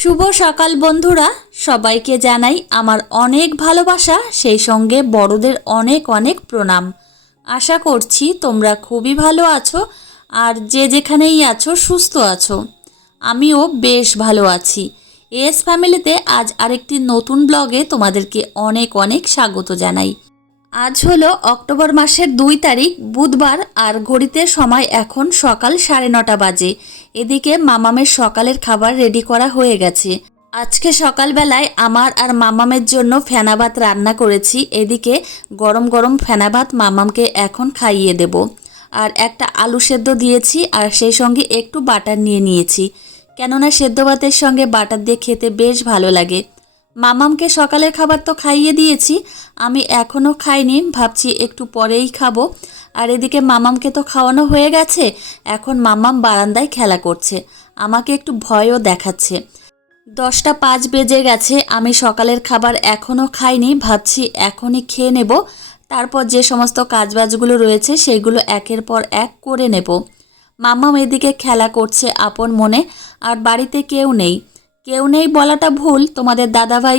শুভ সকাল বন্ধুরা। সবাইকে জানাই আমার অনেক ভালোবাসা, সেই সঙ্গে বড়দের অনেক অনেক প্রণাম। আশা করছি তোমরা খুবই ভালো আছো আর যে যেখানেই আছো সুস্থ আছো। আমিও বেশ ভালো আছি। এস ফ্যামিলিতে আজ আরেকটি নতুন ব্লগে তোমাদেরকে অনেক অনেক স্বাগত জানাই। আজ হলো অক্টোবর মাসের দুই তারিখ, বুধবার, আর ঘড়িতে সময় এখন সকাল সাড়ে নটা বাজে। এদিকে মামামের সকালের খাবার রেডি করা হয়ে গেছে। আজকে সকালবেলায় আমার আর মামামের জন্য ফেনা ভাত রান্না করেছি। এদিকে গরম গরম ফেনা ভাত মামামকে এখন খাইয়ে দেব। আর একটা আলু সেদ্ধ দিয়েছি, আর সেই সঙ্গে একটু বাটার নিয়ে নিয়েছি। কেননা সেদ্ধ ভাতের সঙ্গে বাটার দিয়ে খেতে বেশ ভালো লাগে। মামামকে সকালের খাবার তো খাইয়ে দিয়েছি, আমি এখনও খাইনি, ভাবছি একটু পরেই খাব। আর এদিকে মামামকে তো খাওয়ানো হয়ে গেছে, এখন মামাম বারান্দায় খেলা করছে, আমাকে একটু ভয়ও দেখাচ্ছে। দশটা পাঁচ বেজে গেছে, আমি সকালের খাবার এখনও খাইনি, ভাবছি এখনই খেয়ে নেব, তারপর যে সমস্ত কাজবাজগুলো রয়েছে সেগুলো একের পর এক করে নেব। মামাম এদিকে খেলা করছে আপন মনে, আর বাড়িতে কেউ নেই। কেউ নেই বলাটা ভুল। তোমাদের দাদাভাই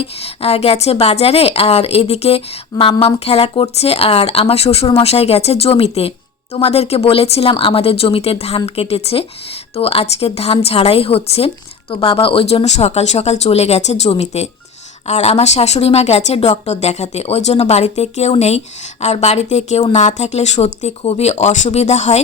গেছে বাজারে আর এদিকে মাম্মাম খেলা করছে আর আমার শ্বশুর মশাই গেছে জমিতে। তোমাদেরকে বলেছিলাম আমাদের জমিতে ধান কেটেছে। তো আজকে ধান ঝাড়াই হচ্ছে। তো বাবা ওই জন্য সকাল সকাল চলে গেছে জমিতে। আর আমার শাশুড়ি মা গেছে ডক্টর দেখাতে। ওই জন্য বাড়িতে কেউ নেই। আর বাড়িতে কেউ না থাকলে সত্যি খুবই অসুবিধা হয়।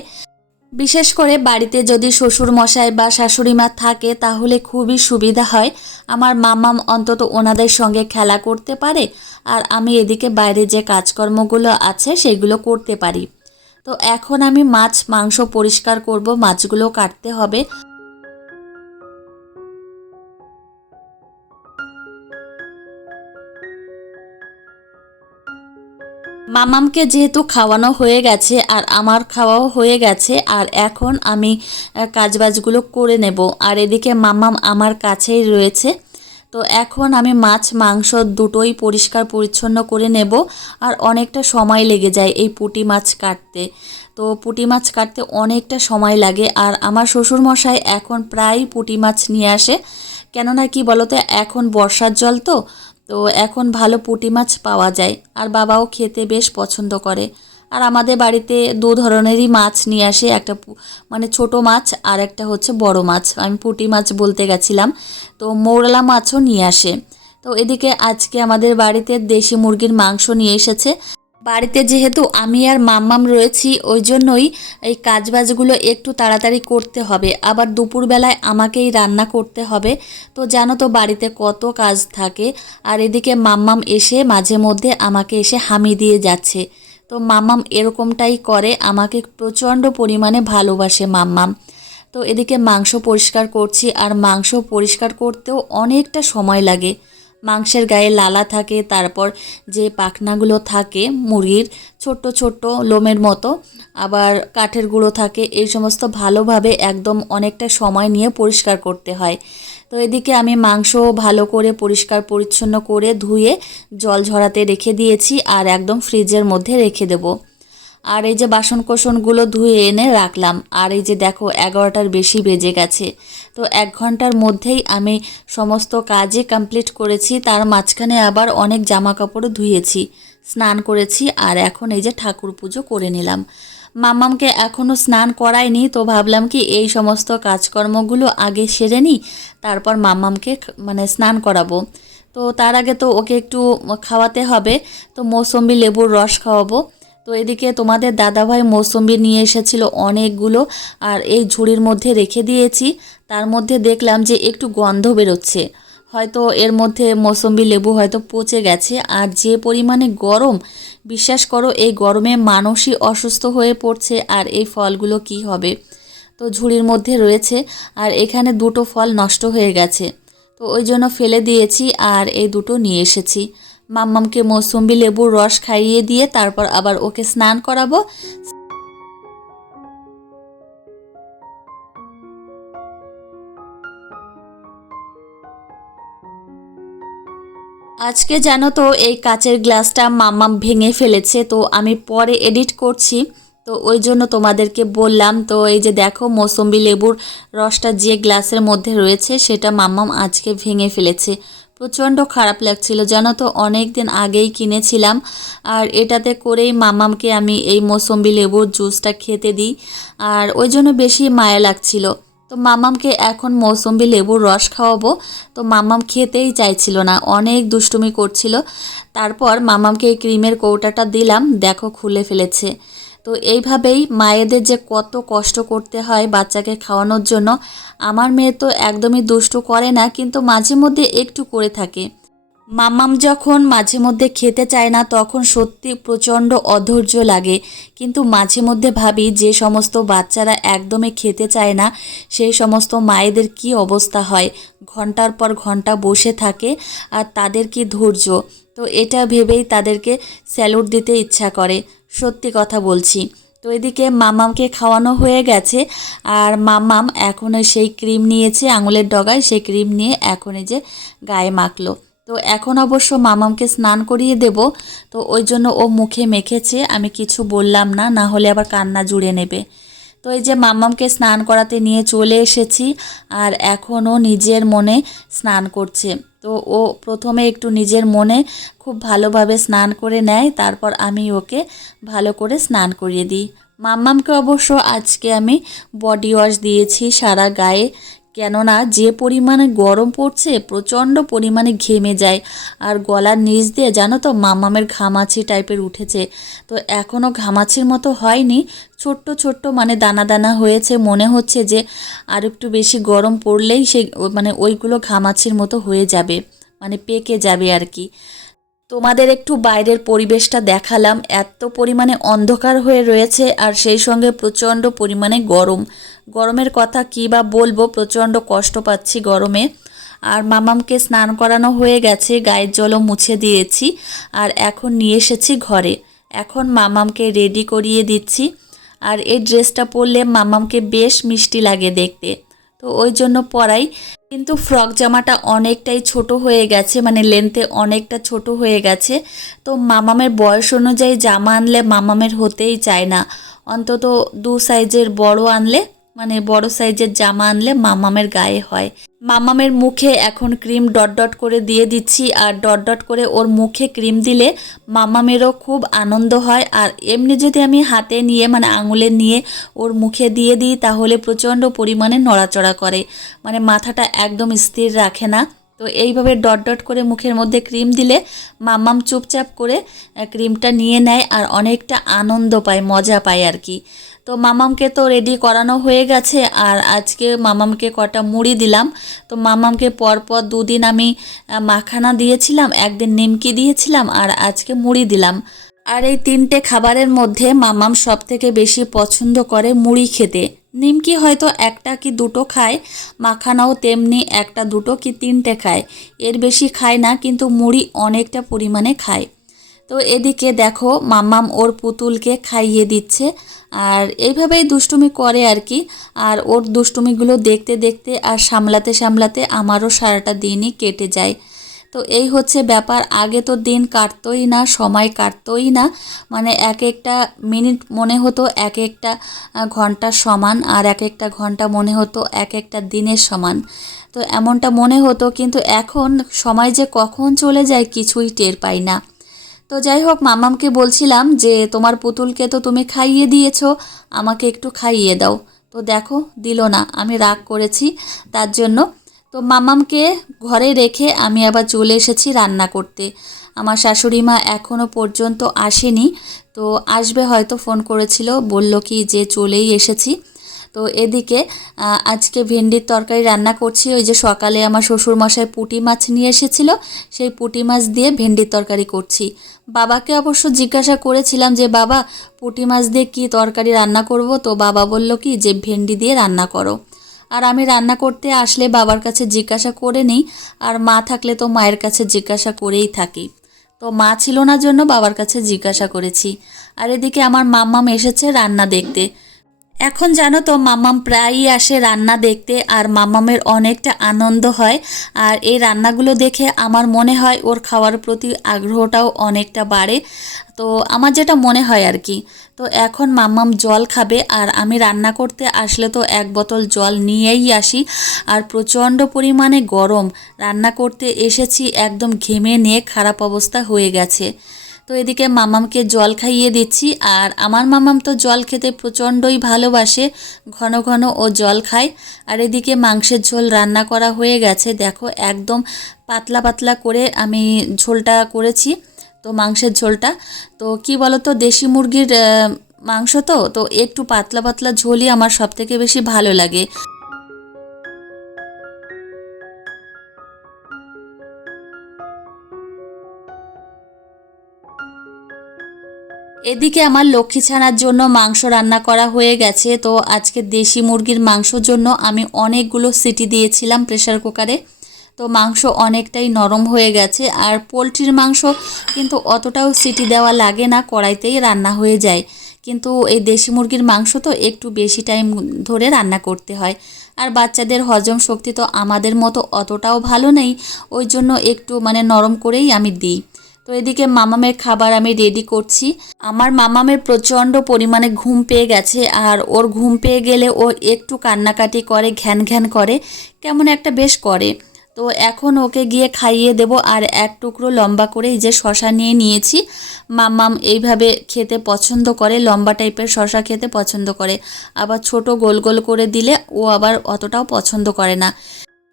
বিশেষ করে বাড়িতে যদি শ্বশুর মশাই বা শাশুড়ি মা থাকে, তাহলে খুবই সুবিধা হয়। আমার মামাম অন্তত ওনাদের সঙ্গে খেলা করতে পারে আর আমি এদিকে বাইরে যে কাজকর্মগুলো আছে, সেগুলো করতে পারি। তো এখন আমি মাছ, মাংস পরিষ্কার করব, মাছগুলো কাটতে হবে। মামামকে যেহেতু খাওয়ানো হয়ে গেছে আর আমার খাওয়াও হয়ে গেছে, আর এখন আমি কাজবাজগুলো করে নেব। আর এদিকে মামাম আমার কাছেই রয়েছে। তো এখন আমি মাছ, মাংস দুটোই পরিষ্কার পরিচ্ছন্ন করে নেব আর অনেকটা সময় লেগে যায় এই পুঁটি মাছ কাটতে। তো পুটি মাছ কাটতে অনেকটা সময় লাগে আর আমার শ্বশুরমশাই এখন প্রায় পুঁটি মাছ নিয়ে আসে। কেননা কি বলতো, এখন বর্ষার জল তো তো এখন ভালো পুঁটি মাছ পাওয়া যায়। আর বাবাও খেতে বেশ পছন্দ করে। আর আমাদের বাড়িতে দু ধরনেরই মাছ নিয়ে আসে। একটা মানে ছোট মাছ আর একটা হচ্ছে বড় মাছ। আমি পুঁটি মাছ বলতে গেছিলাম। তো মৌরলা মাছও নিয়ে আসে। তো এদিকে আজকে আমাদের বাড়িতে দেশি মুরগির মাংস নিয়ে এসেছে। বাড়িতে যেহেতু আমি আর মাম্মাম রয়েছি, ওই জন্যই এই কাজবাজগুলো একটু তাড়াতাড়ি করতে হবে। আবার দুপুরবেলায় আমাকেই রান্না করতে হবে। তো জানো তো, বাড়িতে কত কাজ থাকে। আর এদিকে মাম্মাম এসে মাঝে মধ্যে আমাকে এসে হামি দিয়ে যাচ্ছে। তো মাম্মাম এরকমটাই করে, আমাকে প্রচণ্ড পরিমাণে ভালোবাসে মাম্মাম। তো এদিকে মাংস পরিষ্কার করছি, আর মাংস পরিষ্কার করতেও অনেকটা সময় লাগে। মাংসের গায়ে লালা থাকে, তারপর যে পাখনাগুলো থাকে মুরগির, ছোট্ট ছোট্ট লোমের মতো, আবার কাঠের গুঁড়ো থাকে, এই সমস্ত ভালোভাবে একদম অনেকটা সময় নিয়ে পরিষ্কার করতে হয়। তো এদিকে আমি মাংস ভালো করে পরিষ্কার পরিচ্ছন্ন করে ধুয়ে জল ঝরাতে রেখে দিয়েছি আর একদম ফ্রিজের মধ্যে রেখে দেবো। আর এই যে বাসন কোসনগুলো ধুয়ে এনে রাখলাম। আর এই যে দেখো, এগারোটার বেশি বেজে গেছে। তো এক ঘণ্টার মধ্যেই আমি সমস্ত কাজই কমপ্লিট করেছি। তার মাঝখানে আবার অনেক জামা কাপড়ও ধুয়েছি, স্নান করেছি আর এখন এই যে ঠাকুর পুজো করে নিলাম। মাম্মামকে এখনও স্নান করায়নি, তো ভাবলাম কি এই সমস্ত কাজকর্মগুলো আগে সেরে নিই, তারপর মাম্মামকে খ- মানে স্নান করাবো। তো তার আগে তো ওকে একটু খাওয়াতে হবে, তো মৌসম্বি লেবুর রস খাওয়াবো। তো এদিকে তোমাদের দাদাভাই মৌসম্বি নিয়ে এসেছিল অনেকগুলো আর এই ঝুড়ির মধ্যে রেখে দিয়েছি। তার মধ্যে দেখলাম যে একটু গন্ধ বেরোচ্ছে। হয়তো এর মধ্যে মৌসম্বি লেবু হয়তো পচে গেছে আর যে পরিমাণে গরম, বিশ্বাস করো এই গরমে মানুষই অসুস্থ হয়ে পড়ছে আর এই ফলগুলো কি হবে? তো ঝুড়ির মধ্যে রয়েছে আর এখানে দুটো ফল নষ্ট হয়ে গেছে। তো ওই জন্য ফেলে দিয়েছি আর এই দুটো নিয়ে এসেছি। মাম্মামকে মৌসুম্বি লেবুর রস খাইয়ে দিয়ে তারপর আবার ওকে স্নান করাবো। আজকে জানো তো, এই কাচের গ্লাসটা মাম্মাম ভেঙে ফেলেছে, তো আমি পরে এডিট করছি। তো ওই জন্য তোমাদেরকে বললাম, তো এই যে দেখো মৌসম্বি লেবুর রসটা যে গ্লাসের মধ্যে রয়েছে, সেটা মাম্মাম আজকে ভেঙে ফেলেছে। প্রচণ্ড খারাপ লাগছিল, জানো তো? অনেক দিন আগেই কিনেছিলাম। আর এটাতে করেই মামামকে আমি এই মৌসম্বি লেবুর জুসটা খেতে দিই। আর ওই জন্য বেশি মায়া লাগছিল। তো মামামকে এখন মৌসম্বি লেবুর রস খাওয়াবো। তো মামাম খেতেই চাইছিল না, অনেক দুষ্টুমি করছিল। তারপর মামামকে এই ক্রিমের কৌটাটা দিলাম, দেখো খুলে ফেলেছে। তো এইভাবেই মায়েদের যে কত কষ্ট করতে হয় বাচ্চাকে খাওয়ানোর জন্য, আমার মেয়ে তো একদমই দুষ্টু করে না, কিন্তু মাঝে মধ্যে একটু করে থাকে। মামাম যখন মাঝে মধ্যে খেতে চায় না, তখন সত্যি প্রচণ্ড অধৈর্য লাগে। কিন্তু মাঝে মধ্যে ভাবি, যে সমস্ত বাচ্চারা একদমই খেতে চায় না, সেই সমস্ত মায়েদের কি অবস্থা হয়? ঘণ্টার পর ঘণ্টা বসে থাকে আর তাদের কি ধৈর্য? তো এটা ভেবেই তাদেরকে স্যালুট দিতে ইচ্ছা করে। সত্যি কথা বলছি। তো এদিকে মামামকে খাওয়ানো হয়ে গেছে। আর মামাম এখন সেই ক্রিম নিয়েছে আঙুলের ডগায়, সেই ক্রিম নিয়ে এখন যে গায়ে মাখলো। তো এখন অবশ্য মামামকে স্নান করিয়ে দেব। তো ওই জন্য ও মুখে মেখেছে, আমি কিছু বললাম না না হলে আবার কান্না জুড়ে নেবে। তো এই যে মাম্মামকে স্নান করাতে নিয়ে চলে এসেছি আর এখনও নিজের মনে স্নান করছে। তো ও প্রথমে একটু নিজের মনে খুব ভালোভাবে স্নান করে নেয়, তারপর আমি ওকে ভালো করে স্নান করিয়ে দিই। মাম্মামকে অবশ্য আজকে আমি বডি ওয়াশ দিয়েছি সারা গায়ে কেননা যে পরিমাণে গরম পড়ছে, প্রচণ্ড পরিমাণে ঘেমে যায়। আর গলার নিচ দিয়ে জানো তো, মামামের ঘামাছি টাইপের উঠেছে। তো এখনও ঘামাছির মতো হয়নি। ছোট্ট ছোট্ট মানে দানা দানা হয়েছে। মনে হচ্ছে যে আর একটু বেশি গরম পড়লেই সেই মানে ওইগুলো ঘামাছির মতো হয়ে যাবে। মানে পেকে যাবে আর কি। তোমাদের একটু বাইরের পরিবেশটা দেখালাম। এত পরিমাণে অন্ধকার হয়ে রয়েছে আর সেই সঙ্গে প্রচণ্ড পরিমাণে গরম। গরমের কথা কী বা বলব, প্রচণ্ড কষ্ট পাচ্ছি গরমে। আর মামামকে স্নান করানো হয়ে গেছে, গায়ের জলও মুছে দিয়েছি আর এখন নিয়ে এসেছি ঘরে। এখন মামামকে রেডি করিয়ে দিচ্ছি। আর এই ড্রেসটা পরলে মামামকে বেশ মিষ্টি লাগে দেখতে। তো ওই জন্য পরাই। কিন্তু ফ্রক জামাটা অনেকটাই ছোট হয়ে গেছে মানে লেন্থে অনেকটা ছোট হয়ে গেছে। তো মামামের বয়স অনুযায়ী জামা আনলে মামামের হতেই চায় না। অন্তত দু সাইজের বড় আনলে মানে বড় সাইজের জামা আনলে মামামের গায়ে হয়। মামামের মুখে এখন ক্রিম ডট ডট করে দিয়ে দিচ্ছি আর ডট ডট করে ওর মুখে ক্রিম দিলে মামামেরও খুব আনন্দ হয়। আর এমনি যদি আমি হাতে নিয়ে মানে আঙুলে নিয়ে ওর মুখে দিয়ে দিই তাহলে প্রচণ্ড পরিমাণে নড়াচড়া করে। মানে মাথাটা একদম স্থির রাখে না। তো এইভাবে ডট ডট করে মুখের মধ্যে ক্রিম দিলে মামাম চুপচাপ করে ক্রিমটা নিয়ে নেয় আর অনেকটা আনন্দ পায়, মজা পায় আর কি। তো মামামকে তো রেডি করানো হয়ে গেছে আর আজকে মামামকে কটা মুড়ি দিলাম। তো মামামকে পরপর দুদিন আমি মাখানা দিয়েছিলাম, একদিন নিমকি দিয়েছিলাম আর আজকে মুড়ি দিলাম। আর এই তিনটে খাবারের মধ্যে মামাম সব থেকে বেশি পছন্দ করে মুড়ি খেতে। নিমকি হয়তো একটা কি দুটো খায়, মাখানাও তেমনি একটা দুটো কি তিনটে খায়। এর বেশি খায় না, কিন্তু মুড়ি অনেকটা পরিমাণে খায়। তো এদিকে দেখো মাম্মাম ওর পুতুলকে খাইয়ে দিচ্ছে। আর এইভাবেই দুষ্টুমি করে আর কি। আর ওর দুষ্টুমিগুলো দেখতে দেখতে আর সামলাতে সামলাতে আমারও সারাটা দিনই কেটে যায়। তো এই হচ্ছে ব্যাপার। আগে তো দিন কাটতোই না, সময় কাটতোই না। মানে এক একটা মিনিট মনে হতো এক একটা ঘণ্টার সমান আর এক একটা ঘণ্টা মনে হতো এক একটা দিনের সমান। তো এমনটা মনে হতো, কিন্তু এখন সময় যে কখন চলে যায় কিছুই টের পাই না। তো যাই হোক মামামকে বলছিলাম যে, তোমার পুতুলকে তো তুমি খাইয়ে দিয়েছ, আমাকে একটু খাইয়ে দাও। তো দেখো, দিল না, আমি রাগ করেছি তার জন্য। তো মামামকে ঘরে রেখে আমি আবার চলে এসেছি রান্না করতে। আমার শাশুড়ি মা এখনও পর্যন্ত আসেনি, তো আসবে হয়তো ফোন করেছিল, বলল কি যে চলেই এসেছি। তো এদিকে আজকে ভেন্ডির তরকারি রান্না করছি। ওই যে সকালে আমার শ্বশুর মশাই পুঁটি মাছ নিয়ে এসেছিল, সেই পুঁটি মাছ দিয়ে ভেন্ডির তরকারি করছি। বাবাকে অবশ্য জিজ্ঞাসা করেছিলাম যে, বাবা, পুঁটি মাছ দিয়ে কি তরকারি রান্না করব? তো বাবা বলল কি, যে ভেন্ডি দিয়ে রান্না করো। আর আমি রান্না করতে আসলে বাবার কাছে জিজ্ঞাসা করে নিই, আর মা থাকলে তো মায়ের কাছে জিজ্ঞাসা করেই থাকি। তো মা ছিল না জন্য বাবার কাছে জিজ্ঞাসা করেছি। আর এদিকে আমার মাম্মাম এসেছে রান্না দেখতে। এখন জানো তো, মাম্মাম প্রায়ই আসে রান্না দেখতে আর মামামের অনেকটা আনন্দ হয়। আর এই রান্নাগুলো দেখে আমার মনে হয় ওর খাওয়ার প্রতি আগ্রহটাও অনেকটা বাড়ে। তো আমার যেটা মনে হয় আর কি, তো এখন মাম্মাম জল খাবে আর আমি রান্না করতে আসলে তো এক বোতল জল নিয়েই আসি। আর প্রচণ্ড পরিমাণে গরম, রান্না করতে এসেছি একদম ঘেমে নিয়ে খারাপ অবস্থা হয়ে গেছে। তো এদিকে মামামকে জল খাইয়ে দিচ্ছি, আর আমার মামাম তো জল খেতে প্রচণ্ডই ভালোবাসে, ঘন ঘন ও জল খায়। আর এদিকে মাংসের ঝোল রান্না করা হয়ে গেছে, দেখো একদম পাতলা পাতলা করে আমি ঝোলটা করেছি, তো মাংসের ঝোলটা। তো কি বলো তো দেশি মুরগির মাংস তো তো একটু পাতলা পাতলা ঝোলই আমার সবথেকে বেশি ভালো লাগে। এদিকে আমার লক্ষ্মী ছানার জন্য মাংস রান্না করা হয়ে গেছে, তো আজকে দেশি মুরগির মাংসর জন্য আমি অনেকগুলো সিটি দিয়েছিলাম প্রেশার কুকারে। তো মাংস অনেকটাই নরম হয়ে গেছে, আর পোলট্রির মাংস কিন্তু অতটাও সিটি দেওয়া লাগে না, কড়াইতেই রান্না হয়ে যায়। কিন্তু এই দেশি মুরগির মাংস তো একটু বেশি টাইম ধরে রান্না করতে হয়, আর বাচ্চাদের হজম শক্তি তো আমাদের মতো অতটাও ভালো নেই, ওই জন্য একটু মানে নরম করেই আমি দিই। তো এদিকে মামামের খাবার আমি রেডি করছি। আমার মামামের প্রচণ্ড পরিমাণে ঘুম পেয়ে গেছে আর ওর ঘুম পেয়ে গেলে ও একটু কান্নাকাটি করে, ঘ্যান ঘ্যান করে, কেমন একটা বেশ করে। তো এখন ওকে গিয়ে খাইয়ে দেব আর এক টুকরো লম্বা করে এই যে শশা নিয়ে নিয়েছি মাম্মাম এইভাবে খেতে পছন্দ করে, লম্বা টাইপের শশা খেতে পছন্দ করে। আবার ছোট গোল গোল করে দিলে ও আবার অতটাও পছন্দ করে না।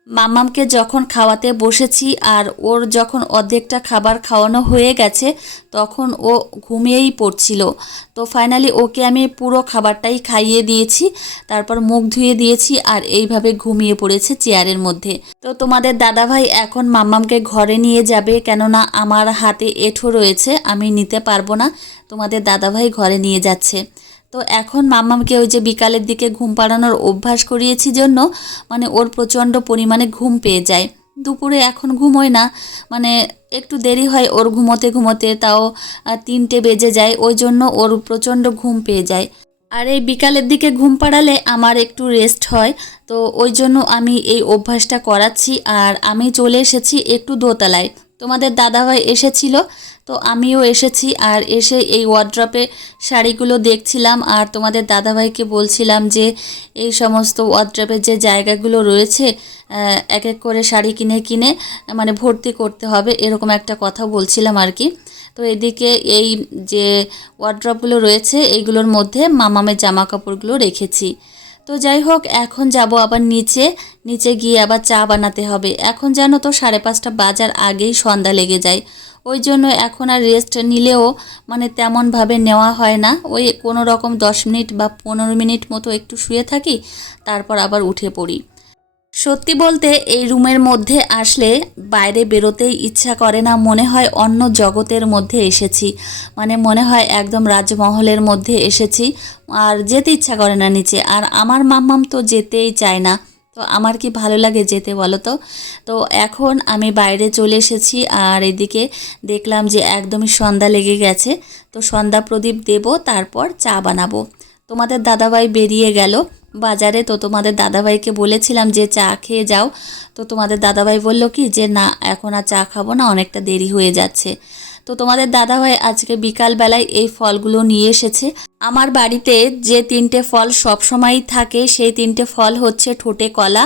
মামামকে যখন খাওয়াতে বসেছি আর ওর যখন অর্ধেকটা খাবার খাওয়ানো হয়ে গেছে, তখন ও ঘুমিয়েই পড়ছিল। তো ফাইনালি ওকে আমি পুরো খাবারটাই খাইয়ে দিয়েছি, তারপর মুখ ধুয়ে দিয়েছি আর এইভাবে ঘুমিয়ে পড়েছে চেয়ারের মধ্যে। তো তোমাদের দাদাভাই এখন মাম্মামকে ঘরে নিয়ে যাবে কেননা আমার হাতে এঁঠো রয়েছে, আমি নিতে পারব না। তোমাদের দাদাভাই ঘরে নিয়ে যাচ্ছে। তো এখন মাম্মামকে ওই যে বিকালের দিকে ঘুম পাড়ানোর অভ্যাস করিয়েছি জন্য মানে ওর প্রচণ্ড পরিমাণে ঘুম পেয়ে যায়। দুপুরে এখন ঘুমোয় না মানে একটু দেরি হয় ওর ঘুমোতে ঘুমোতে, তাও তিনটে বেজে যায়, ওই জন্য ওর প্রচণ্ড ঘুম পেয়ে যায়। আর এই বিকালের দিকে ঘুম পাড়ালে আমার একটু রেস্ট হয়, তো ওই জন্য আমি এই অভ্যাসটা করাচ্ছি, আর আমি চলে এসেছি একটু দোতলায়। তোমাদের দাদাভাই এসেছিল, তো আমিও এসেছি আর এসে এই ওয়ার্ড্রপে শাড়িগুলো দেখছিলাম আর তোমাদের দাদাভাইকে বলছিলাম যে এই সমস্ত ওয়ার্ড্রপের যে জায়গাগুলো রয়েছে এক এক করে শাড়ি কিনে কিনে মানে ভর্তি করতে হবে এরকম একটা কথা বলছিলাম আর কি। তো এদিকে এই যে ওয়ার্ড্রপগুলো রয়েছে, এইগুলোর মধ্যে মামামের জামা কাপড়গুলো রেখেছি। তো যাই হোক, এখন যাব আবার নিচে। নিচে গিয়ে আবার চা বানাতে হবে। এখন জানো তো, সাড়ে পাঁচটা বাজার আগেই সন্ধ্যা লেগে যায়। ওই জন্য এখন আর রেস্ট নিলেও মানে তেমনভাবে নেওয়া হয় না। ওই কোনো রকম দশ মিনিট বা পনেরো মিনিট মতো একটু শুয়ে থাকি, তারপর আবার উঠে পড়ি। সত্যি বলতে এই রুমের মধ্যে আসলে বাইরে বেরোতেই ইচ্ছা করে না, মনে হয় অন্য জগতের মধ্যে এসেছি। মানে মনে হয় একদম রাজমহলের মধ্যে এসেছি আর যেতে ইচ্ছা করে না নিচে। আর আমার মাম্মাম তো যেতেই চায় না। তো আমার কি ভালো লাগে যেতে বলো তো? তো এখন আমি বাইরে চলে এসেছি আর এদিকে দেখলাম যে একদমই সন্ধ্যা লেগে গেছে। তো সন্ধ্যা প্রদীপ দেব, তারপর চা বানাবো। তোমাদের দাদাভাই বেরিয়ে গেল। বাজারে তো তোমাদের দাদাভাইকে বলেছিলাম যে চা খেয়ে যাও। তো তোমাদের দাদাভাই বলল কি যে, না, এখন আর চা খাব না, অনেকটা দেরি হয়ে যাচ্ছে। তো তোমাদের দাদাভাই আজকে বিকালবেলায় এই ফলগুলো নিয়ে এসেছে। আমার বাড়িতে যে তিনটে ফল সবসময়ই থাকে, সেই তিনটে ফল হচ্ছে ঠোঁটে কলা,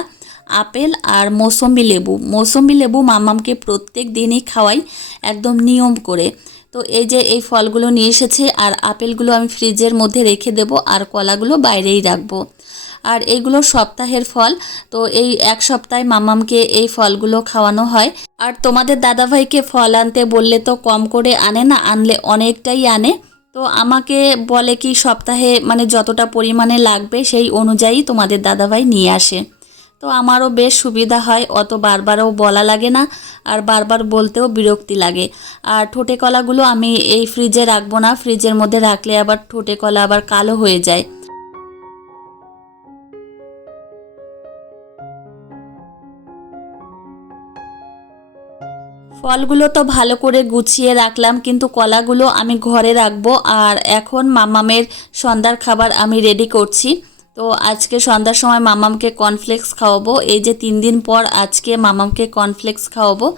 আপেল আর মৌসম্বি লেবু। মৌসম্বি লেবু মামামকে প্রত্যেক দিনই খাওয়াই একদম নিয়ম করে। তো এই যে এই ফলগুলো নিয়ে এসেছে, আর আপেলগুলো আমি ফ্রিজের মধ্যে রেখে দেব, আর কলাগুলো বাইরেই রাখব। আর এইগুলো সপ্তাহের ফল। তো এই এক সপ্তাহে মামামকে এই ফলগুলো খাওয়ানো হয়। আর তোমাদের দাদাভাইকে ফল আনতে বললে তো কম করে আনে না, আনলে অনেকটাই আনে। তো আমাকে বলে কি সপ্তাহে মানে যতটা পরিমাণে লাগবে সেই অনুযায়ী তোমাদের দাদাভাই নিয়ে আসে। তো আমারও বেশ সুবিধা হয়, অত বারবারও বলা লাগে না আর বারবার বলতেও বিরক্তি লাগে। আর ঠোঁটে কলাগুলো আমি এই ফ্রিজে রাখব না ফ্রিজের মধ্যে রাখলে আবার ঠোঁটে কলা আবার কালো হয়ে যায়। ফলগুলো তো ভালো করে গুছিয়ে রাখলাম, কিন্তু কলাগুলো আমি ঘরে রাখব। আর এখন মামামের সন্ধ্যার খাবার আমি রেডি করছি। তো আজকে সন্ধ্যার সময় মামামকে কর্নফ্লেক্স খাওয়াবো। এই যে তিন দিন পর আজকে মামামকে কর্নফ্লেক্স খাওয়াবো।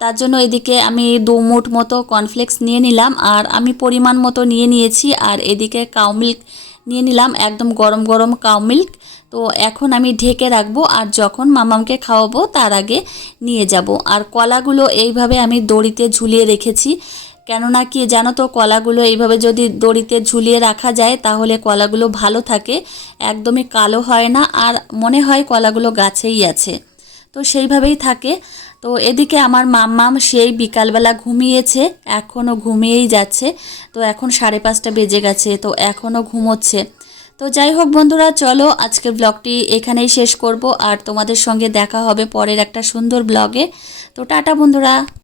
তার জন্য এদিকে আমি দু মুঠ মতো কর্নফ্লেক্স নিয়ে নিলাম, আর আমি পরিমাণ মতো নিয়ে নিয়েছি। আর এদিকে কাউ মিল্ক নিয়ে নিলাম, একদম গরম গরম কাউ মিল্ক তো এখন আমি ঢেকে রাখব আর যখন মামামকে খাওয়াবো, তার আগে নিয়ে যাব। আর কলাগুলো এইভাবে আমি দড়িতে ঝুলিয়ে রেখেছি। কেননা কি জানো তো, কলাগুলো এইভাবে যদি দড়িতে ঝুলিয়ে রাখা যায়, তাহলে কলাগুলো ভালো থাকে, একদমই কালো হয় না, আর মনে হয় কলাগুলো গাছেই আছে। তো সেইভাবেই থাকে। তো এদিকে আমার মাম্মাম সেই বিকালবেলা ঘুমিয়েছে এখনও ঘুমিয়েই যাচ্ছে। তো এখন সাড়ে পাঁচটা বেজে গেছে, তো এখনও ঘুমোচ্ছে। তো যাই হোক বন্ধুরা, চলো আজকের ব্লগটি এখানেই শেষ করব। আর তোমাদের সঙ্গে দেখা হবে পরের একটা সুন্দর ব্লগে তো টাটা বন্ধুরা।